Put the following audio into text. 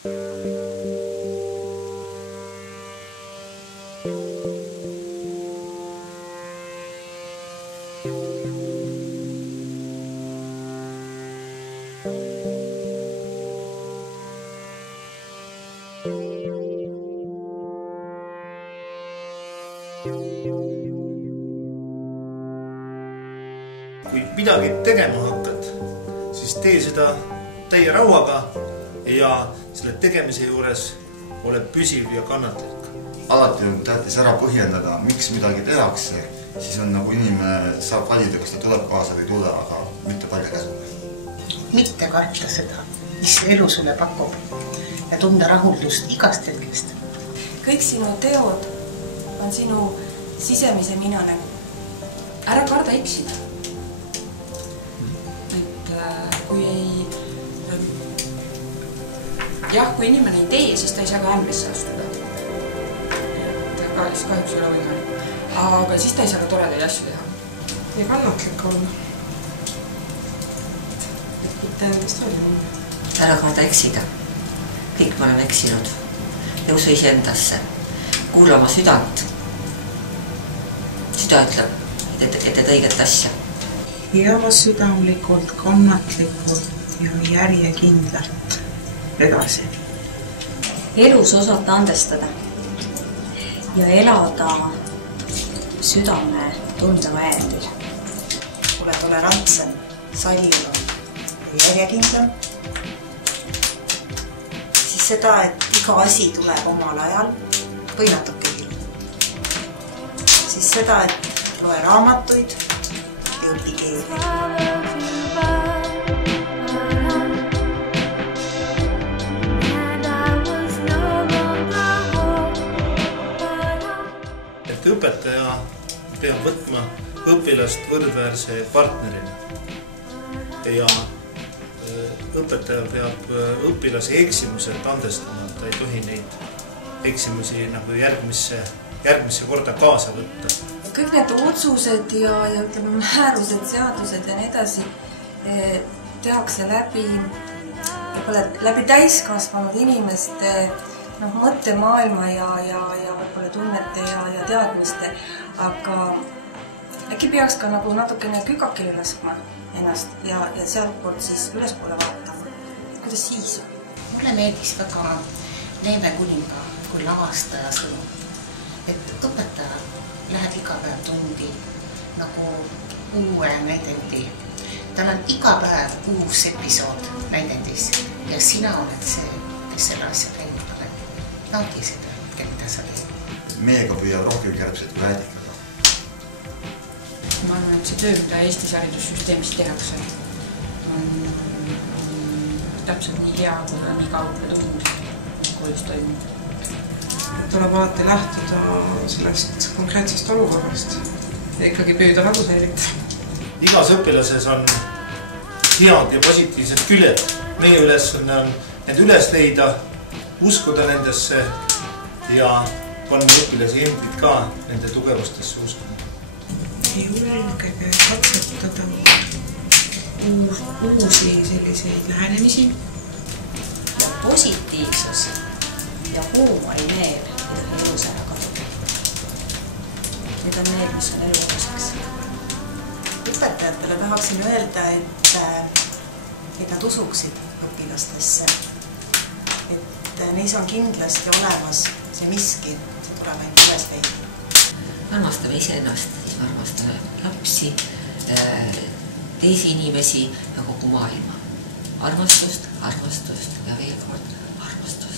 Kui midagi tegema hakkad, siis tee seda täie rauaga ja selle tegemise juures ole püsiv ja kannatlik. Alati on tähtis ära põhjendada, miks midagi tehakse, siis on nagu inimene saab valida, kas ta tuleb kaasa või tule, aga mitte palja käsuga. Mitte karta seda, mis elu sulle pakub ja tunda rahuldust igast hetkest. Kõik sinu teod on sinu sisemise mina nägu. Ära karda eksida. Kui inimene ei tee, siis ta ei saa ka ämbrisse astuda. Kahjuks ei ole võimalik. Aga siis ta ei saa ka toredaid asju teha. Ja kannatlik olla. Et mitte endast välja minna. Ära karda eksida. Kõik ma olen eksinud. Ja usu iseendasse. Kuula oma südant. Süda ütleb, et teed õiget asja. Hea südamlikult, kannatlikult ja järjekindlalt edasi. Elus osata andestada ja elada südame tundeva äändil. Ole tolerantsem, sallivam ja järjekindlam. Siis seda, et iga asi tuleb omal ajal või natuke hiljem. Siis seda, et loe raamatuid ja õpi keeli. Õpetaja peab võtma õpilast võrdväärse partnerina ja õpetaja peab õpilase eksimused andestama, ta ei tohi neid eksimusi nagu järgmisse korda kaasa võtta. Kõik need otsused ja ütleme määrused, seadused ja nii edasi tehakse läbi täiskasvanud inimeste mõttemaailma ja võib-olla tunnete ja teadmiste, aga äkki peaks ka nagu natukene kükakile laskma ennast ja sealtpoolt siis ülespoole vaatama. Kuidas siis on? Mulle meeldis väga Neeme Kuninga kui lavastaja sõnum, et õpetaja läheb iga päev tundi nagu uue näidendi. Tal on iga päev uus episood näidendis ja sina oled see, kes selle asja teinud oled. Naudi seda, mida sa teed. Meiega püüab rohkem kärbsed kui ädikaga. Ma arvan, et see töö, mida Eestis haridussüsteemis tehakse, on täpselt nii hea, kui on iga õppe tund koolis toimub. Tuleb alati lähtuda sellest konkreetsest olukorrast ja ikkagi püüda rahu säilitada. Igas õpilases on head ja positiivsed küljed. Meie ülesanne on need üles leida, uskuda nendesse ja panna õpilasi endid ka nende tugevustesse uskuma. Julgege katsetada uusi selliseid lähenemisi. Ja positiivsus ja huumorimeel on elus ära kaduda. Need on need, mis on elu osaks. Õpetajatele tahaksin öelda, et nad usuksid õpilastesse. Et neis on kindlasti olemas see miski, see tuleb ainult üles leida. Armastame iseennast, siis me armastame lapsi, teisi inimesi ja kogu maailma. Armastust ja veel kord armastust.